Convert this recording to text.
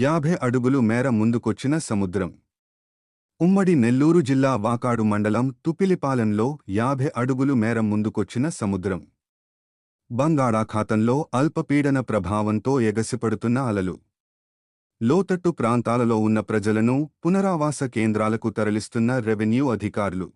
యాభై అడుగులు మేర ముందుకొచ్చిన సముద్రం. ఉమ్మడి నెల్లూరు జిల్లా వాకాడు మండలం తుపిలిపాలెంలో యాభై అడుగులు మేర ముందుకొచ్చిన సముద్రం. బంగాళాఖాతంలో అల్పపీడన ప్రభావంతో ఎగసిపడుతున్న అలలు. లోతట్టు ప్రాంతాలలో ఉన్న ప్రజలను పునరావాస కేంద్రాలకు తరలిస్తున్న రెవెన్యూ అధికారులు.